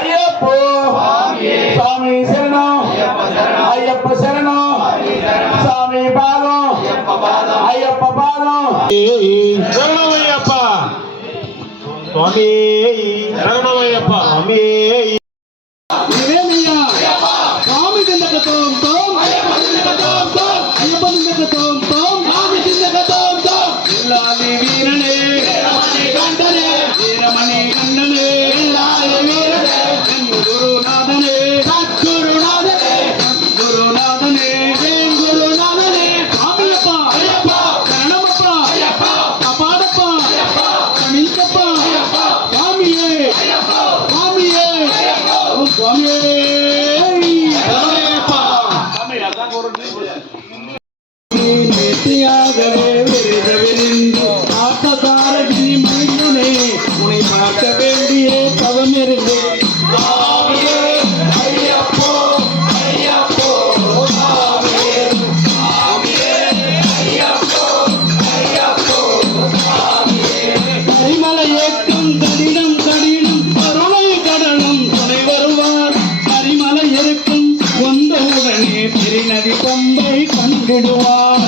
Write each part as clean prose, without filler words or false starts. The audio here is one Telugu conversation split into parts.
ஐயப்போ சுவாமி சரணம் ஐயப்ப சரணம் சாமி பாதம் ஐயப்ப பாதம் சரணம் ஐயப்பா சுவாமி சரணம் ஐயப்பா சுவாமி சுவாமி திண்டகத்தோம் தோம் ஐயப்ப திண்டகத்தோம் தோம் ஐயப்ப திண்டகத்தோம் தோம் சுவாமி திண்டகத்தோம் தோம் எல்லாதி வீரனே வீரமணி கண்டனே வீரமணி கண்டனே எல்லாதி வீரனே குருநாதனே சத்குருநாதனே குருநாதனே குருநாதனே சுவாமியப்பா ஐயப்பா சரணமப்பா ஐயப்பா அபாடப்பா ஐயப்பா கணிந்தப்பா ஐயப்பா சுவாமியே ஐயப்பா சுவாமியே ஐயப்பா சுவாமியே நேர்த்தியாகவே விரைந்து ஆட்டதாரகினி மனிதனே உன்னை பார்க்க வேண்டிய தவம் இருந்து கரிமலை ஏற்றும் கடினம் கடினம் கருணை கடலும் துணை வருவார் கரிமலை இருக்கும் வந்தவுடனே பெருநதி பம்பை கண்டிடுவார்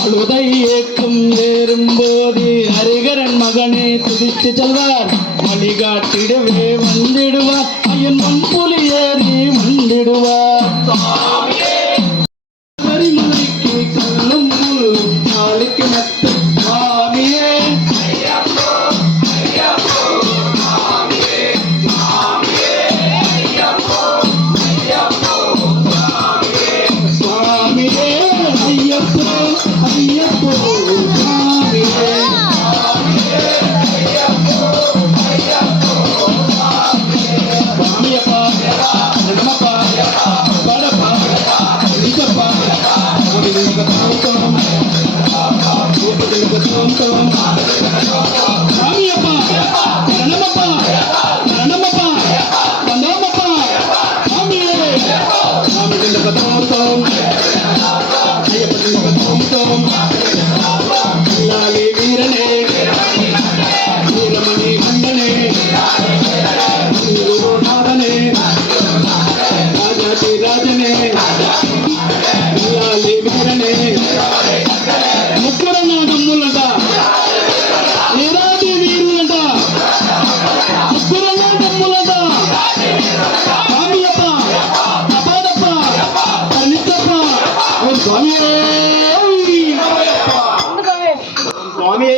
அழுதை ஏற்றும் ஏறும்போது ஹரிகரன் மகனே துதித்து செல்வார் வழிகாட்டிடவே வந்திடுவார் ஐயன் மண்புலி ஏறி வந்திடுவார் கரிமலைக்கு கண்ணும் நாளைக்கு மத்த சுவாமியே வீரனே வீரமணி கண்டனே குருநாதனே ராஜாதி ராஜனே వీరనే ముక్కురన్న తమ్ముళ్ళంట వీరాది వీరులంట ముక్కురన్న తమ్ముళ్ళంట స్వామియప్ప అపాదప్ప కనితప్ప స్వామి స్వామి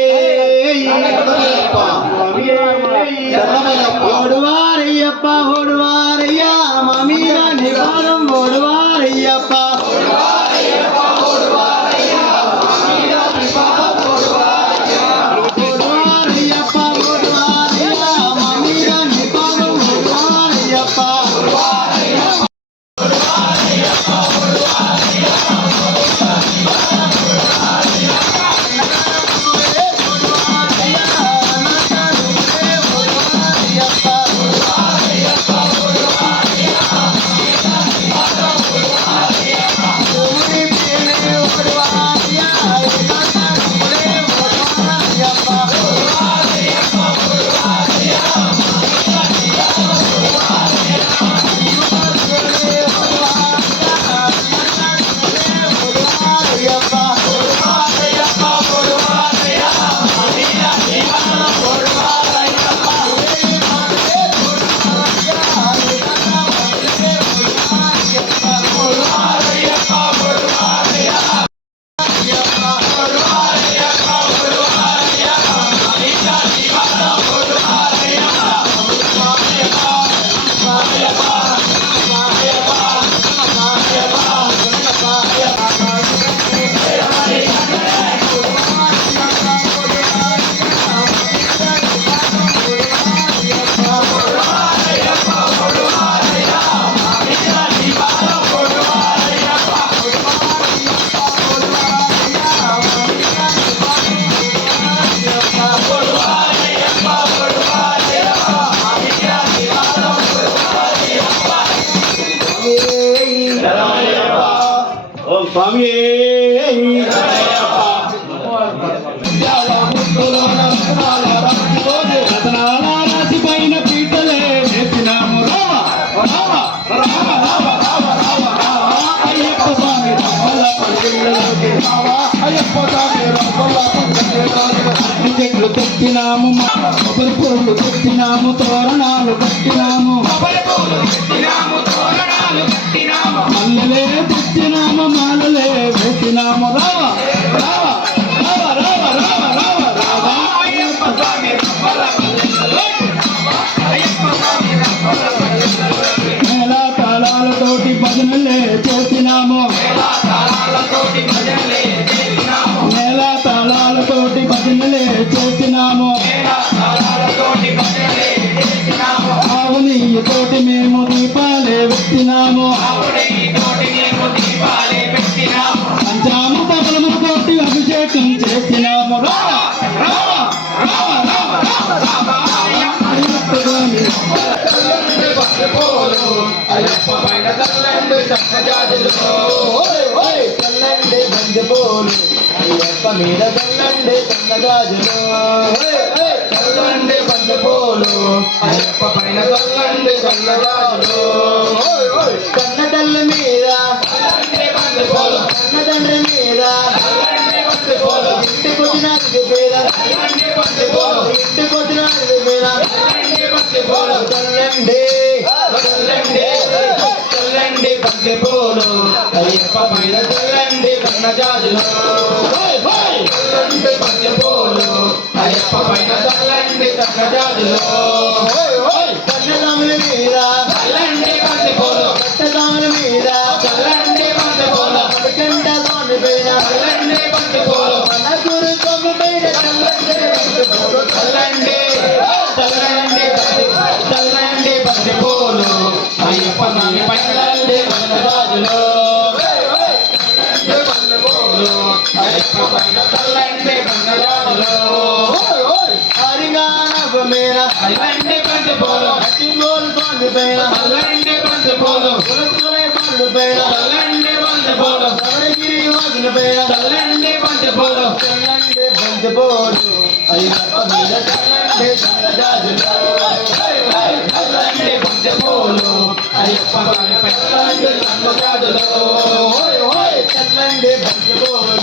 ఓడువారయ్యప్ప ఓడువారయ్య మామీర నివారం ఓడువారయ్యప్ప Yeah. స్వామి రతనాల రాశి పైన పీటలే వేసినాము రామ రామ రామ రామ రామ రామ రామ అయ్యప్ప స్వామి రమ్మల పల్లెల్లోకి రామ అయ్యప్ప స్వామి రమ్మల పల్లెల్లోకి చెట్లు తెచ్చినాము కొబ్బరి పూలు తెచ్చినాము తోరణాలు కట్టినాము మల్లెలే తెచ్చినాము మాలలే వేసినాము రామ రామ రామ రామ రామ రామ రామ అయ్యప్ప స్వామి మేళ తాళాలతోటి భజనలే చేసినాము మేళ తాళాలతోటి భజనలే చేసినాము ఆవు నెయ్యితోటి మేము దీపాలే పెట్టినాము పంచాము బబలముతోటి అభిషేకం చేసినాము రామ రామ రామ రామ రామ అయ్యప్ప స్వామి అయ్యప్ప పైన చల్లండి చక్కజాజులు చల్లండి బంజపోలు అయ్యప్ప మీద చల్లండి చల్లగాజులు చల్లండి బంజపోలు అయ్యప్ప పైన చల్లండి చల్లగాజులు కన్నతల్లి మీద కన్నతండ్రి మీద ఇంటికొచ్చిన పేద ఇంటికొచ్చిన పేద చల్లండి చల్లండి బంతిపూలు అయ్యప్ప పైన చల్లండి కన్నజాజులు చల్లండి బంతిపూలు అయ్యప్ప పైన చల్లండి కన్నజాజులు కన్నదాముల మీద చల్లండి బంతిపూలు కట్టదాముల మీద చల్లండి బంతిపూలు పడకంట స్వామి పైన చల్లండి బంతిపూలు మన గురు స్వామి పైన చల్లండి బంతిపూలు చల్లండి చల్లండి చల్లండి బంతిపూలు అయ్యప్ప స్వామి పైన చల్లండి కన్నజాజులు అయ్యప్ప పైన చల్లండి కన్నజాజులు హరిగానవ మేర చల్లండి బంతిపూలు అతిగోలు స్వామి పైన చల్లండి బంతిపూలు పురస్కరే స్వామి పైన చల్లండి బంతిపూలు సవరగిరి వాసుల పైన చల్లండి బంతిపూలు చల్లండి బంతిపూలు అయ్యప్ప మీద చల్లండి కన్నజాజులు చల్లండి బంతిపూలు అయ్యప్ప స్వామి పైన చల్లండి కన్నజాజులు చల్లండి బంతిపూలు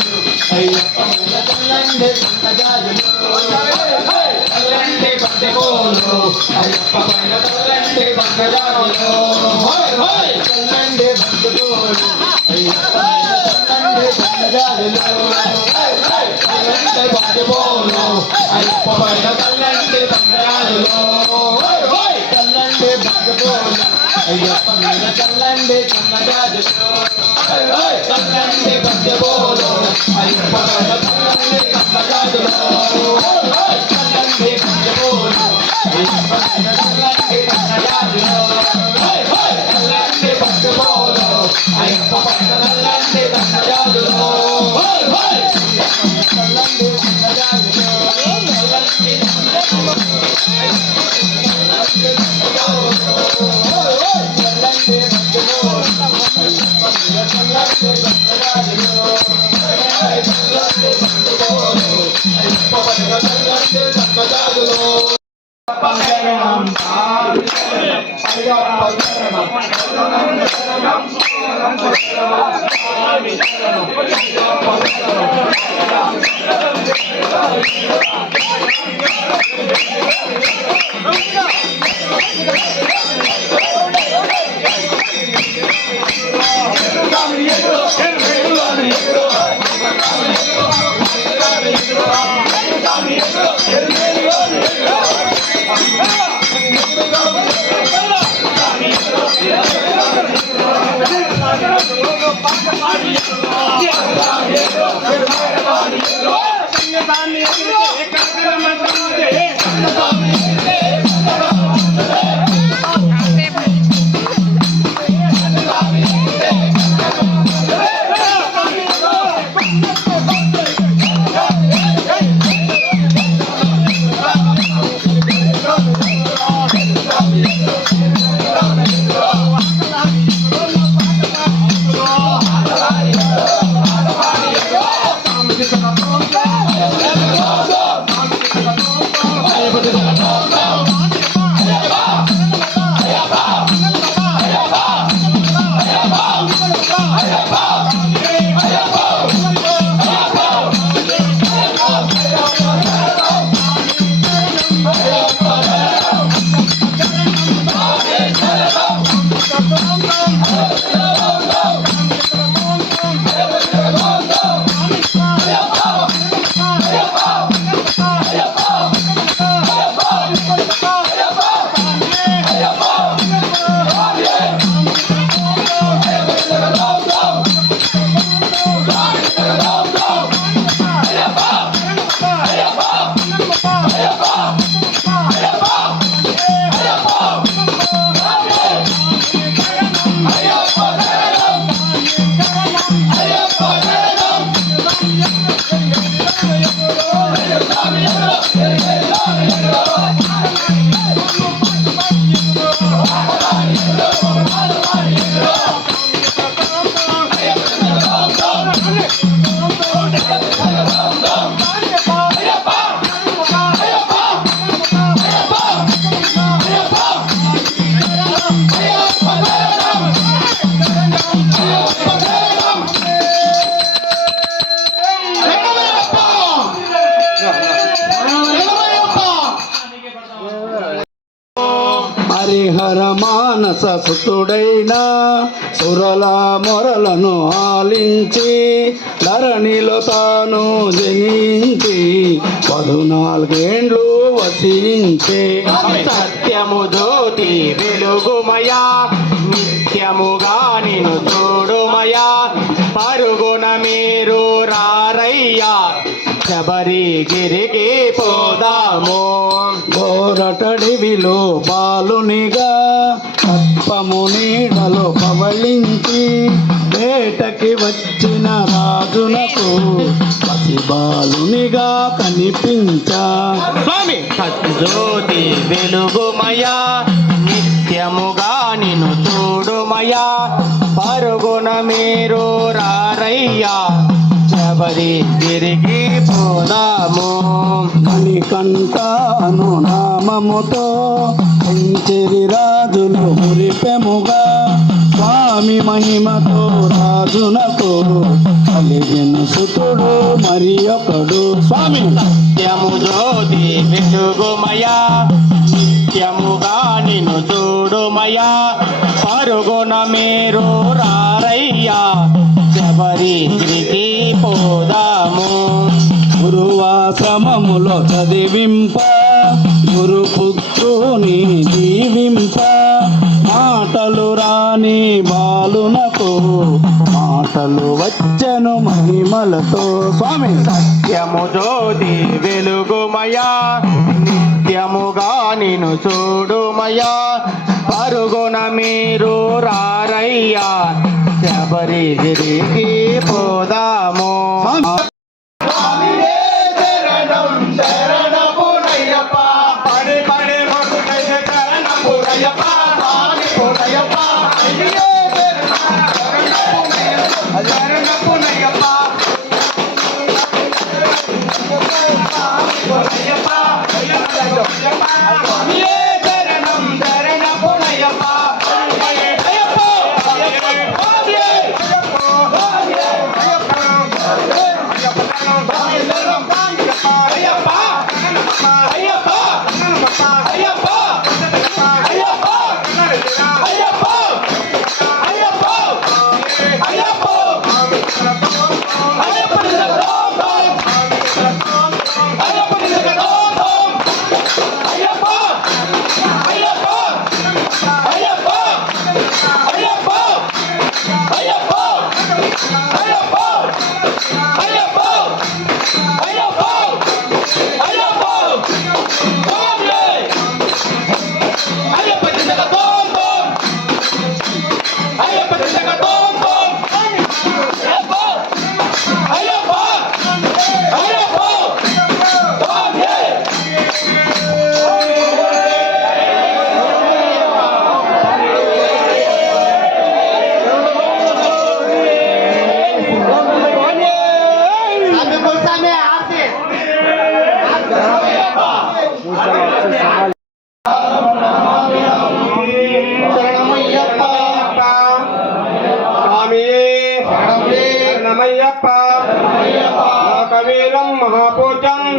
అయ్యప్ప మీద చల్లండి కన్నజాజులు చల్లండి బంతిపూలు అయ్యప్ప పైన చల్లండి కన్నజాజులు చల్లండి బంతిపూలు అయ్యప్ప మీద చల్లండి కన్నజాజులు చల్లండి బంతిపూలు అయ్యప్ప పైన చల్లండి కన్నజాజులు చల్లండి బంతిపూలు అయ్యప్ప మీద చల్లండి కన్నజాజులు చల్లండి బంతిపూలు అయ్యప్ప పైన చల్లండి కన్నజాజులు చల్లండి బంతిపూలు అయ్యప్ప పైన చల్లండి కన్నజాజులు చల్లండి బంతిపూలు అయ్యప్ప పైన చల్లండి కన్నజాజులు చల్లండి మానస సుతుడైన సురల మొరలను ఆలించి ధరణిలో తాను జనించి 14 వసించే సత్యము జ్యోతి వెలుగుమయా నిత్యముగా నిన్ను చూడుమయా పరుగున మీరు రారయ్యా శబరిగిరికి పోదాము గోరటడివిలో బాలునిగా సర్పము నీడలో పవళించి వేటకి వచ్చిన రాజునకు పసిబాలునిగా కనిపించా స్వామి సత్యజ్యోతి వెలుగుమయా నిత్యముగా నిన్ను చూడుమయా పరుగున మీరు రారయ్యా శబరిగిరికి పోదాము మణికంఠ అను నామముతో పెంచిరి రాజులు మురిపెముగా స్వామి మహిమతో రాజునకు కలిగిన సుతుడు మరి ఒకడు స్వామి సత్యము జ్యోతి వెలుగుమయా నిత్యముగా నిన్ను చూడుమయా పరుగున మీరు రారయ్యా శబరిగిరికి పోదాము గురువాశ్రమములో చదివింప గురుపుత్రుని దీవింప మాటలు రాని బాలునకు మాటలు వచ్చెను మహిమలతో స్వామి సత్యము జ్యోతి వెలుగుమయా నిత్యముగా నిన్ను చూడుమయా పరుగున మీరు రారయ్యా శబరిగిరికి పోదాము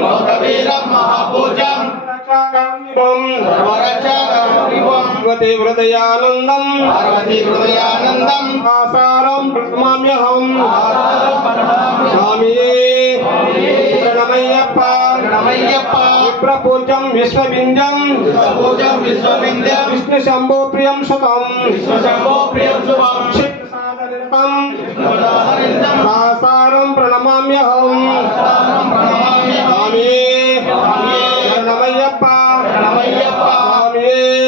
లోకవీరం మహాపూజం పార్వతీ హృదయానందం ఆసారం ప్రణమామ్యహం స్వామియే ప్రణమయ్యప్ప విప్రపూజం విశ్వవింజం విష్ణు శంభో ప్రియం సుతం ఆసారం ప్రణమామ్యహం స్వామియే ప్రణమయ్యప్ప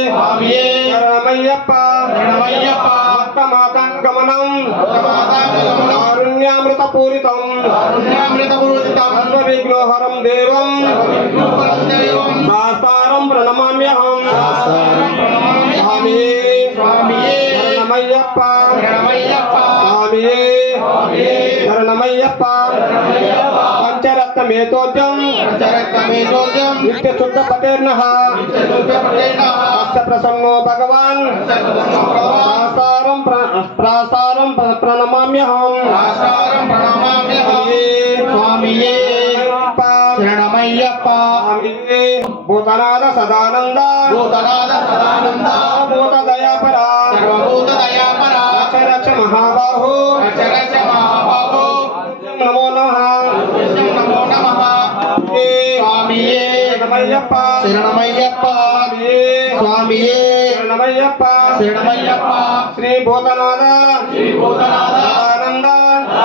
స్వామియే ప్రణమయ్యప్ప భక్తమాతంగమనం కారుణ్యామృతపూరితం సర్వవిఘ్నోహరం దేవం శాస్త్రం ప్రణమామ్యహం స్వామియే ప్రణమయ్యప్ప స్వామియే శరణమయ్యప్ప పంచరత్నమేతోజం నిత్యశుద్ధపతేర్నః ప్రసన్నో భగవాన్ ప్రాసారం ప్రణమామ్యహం స్వామియే శరణమయ్యప్ప భూతనాద సదానంద భూత దయాపరా మహాబాహో రచరచ మహాబాహో నమో నమః నమో నమః స్వామియే శరణమయ్యప్ప శరణమయ్యప్ప స్వామియే శరణమయ్యప్ప శరణమయ్యప్ప శ్రీ భూతనాథ భూతనాథ ఆనంద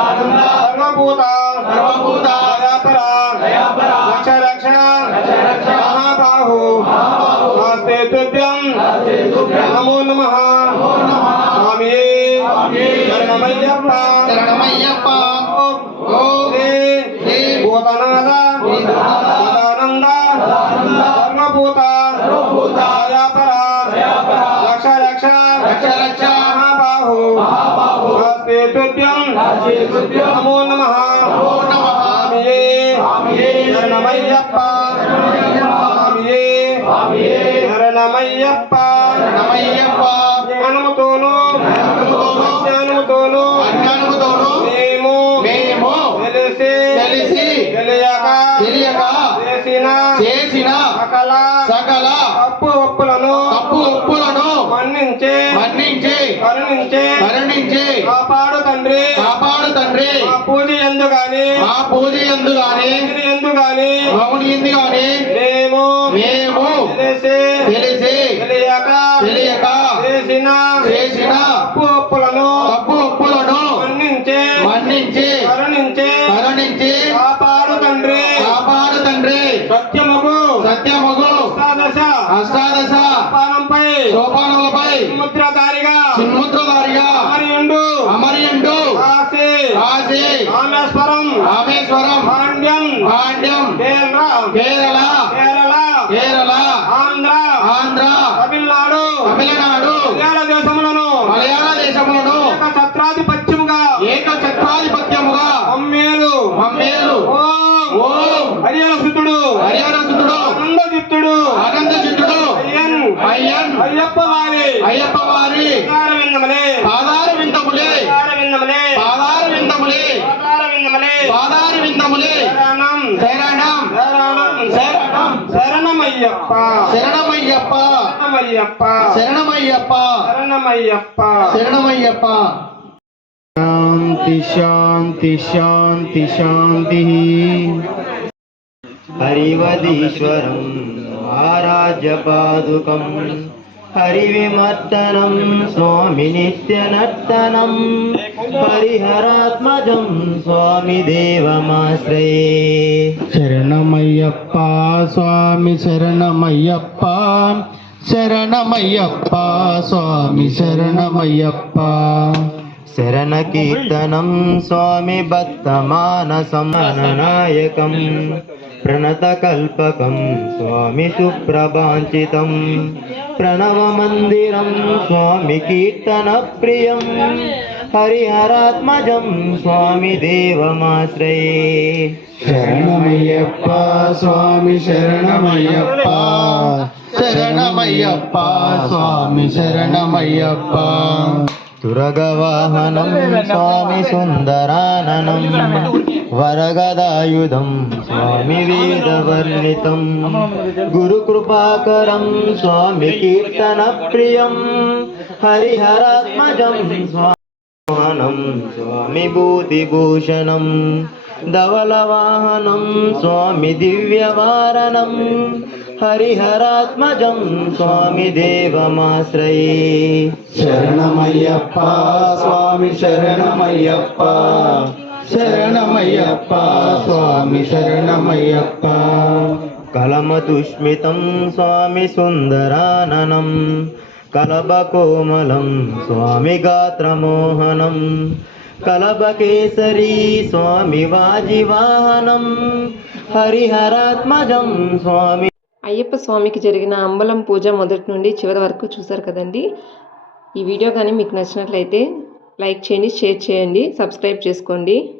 ఆనంద సర్వభూత సర్వభూత దయాపర దయాపర రక్ష రక్ష రక్ష మహాబాహు నమస్తే తుభ్యం నమో నమః స్వామియే శరణమయ్యప్ప శరణమయ్యప్ప శ్రీ భూతనాథ సదానంద సర్వభూత దయాపర రక్ష రక్ష రక్ష మహాబాహు నమస్తే తుభ్యం నమో నమః స్వామియే శరణమయ్యప్ప స్వామియే శరణమయ్యప్ప శరణమయ్యప్ప జ్ఞానముతోను అజ్ఞానముతోను అజ్ఞానముతోను మేము తెలిసి తెలియక చేసిన సకల తప్పు ఒప్పులను మన్నించే కరుణించే కాపాడు తండ్రి మా పూజ ఎందు గాని మౌని ఎందు గాని మేము తెలిసి తెలియక చేసిన తప్పు ఒప్పులను మన్నించే కరుణించే కాపాడు తండ్రి సత్యముగు అష్టాదశ సోపానములపై చిన్ముద్రధారిగా అమరియుండు కాశీ రామేశ్వరం పాండ్యం కేరళ ఆంధ్ర తమిళనాడు మలయాళ దేశములను ఏకఛత్రాధిపత్యముగా మమ్మేలు ఓం హరిహరసుతుడు ఆనందచిత్తుడు అయ్యప్ప వారి పాదార విందములే శరణమయ్యప్ప శాంతి హరివదీశ్వరం ఆరాజ్యపాదుకం హరివిమర్దనం స్వామి నిత్యనర్తనం హరిహరాత్మజం స్వామి దేవమాశ్రయే శరణమయ్యప్ప స్వామి శరణమయ్యప్ప స్వామి శరణమయ్యప్ప శరణ కీర్తనం స్వామి భక్తమానసం నాయకం ప్రణతకల్పకం స్వామి సుప్రభాంచితం ప్రణవమందిరం స్వామి కీర్తన ప్రియం హరిహరాత్మజం స్వామి దేవమాశ్రయే శరణమయ్యప్ప స్వామి శరణమయ్యప్ప స్వామి శరణమయ్యప్ప తురగవాహనం స్వామి సుందరాననం వరగదాయుధం స్వామి వేదవర్ణితం గురుకృపాకరం స్వామి కీర్తన ప్రియం హరిహరాత్మజం స్వామి స్వామి భూతిభూషణం ధవలవాహనం స్వామి దివ్యవారణం హరిహరాత్మజం స్వామి దేవమాశ్రయే శరణమయ్యప్ప స్వామి శరణమయ్యప్ప స్వామి శరణమయ్యప్ప కలమతుష్మితం స్వామి సుందరాననం కలబకోమలం స్వామి గాత్రమోహనం కలబకేసరీ స్వామి వాజివాహనం హరిహరాత్మజం స్వామి. అయ్యప్ప స్వామికి జరిగిన అంబలం పూజ మొదటి నుండి చివరి వరకు చూసారు కదండి. ఈ వీడియో కానీ మీకు నచ్చినట్లయితే లైక్ చేయండి, షేర్ చేయండి, సబ్స్క్రైబ్ చేసుకోండి.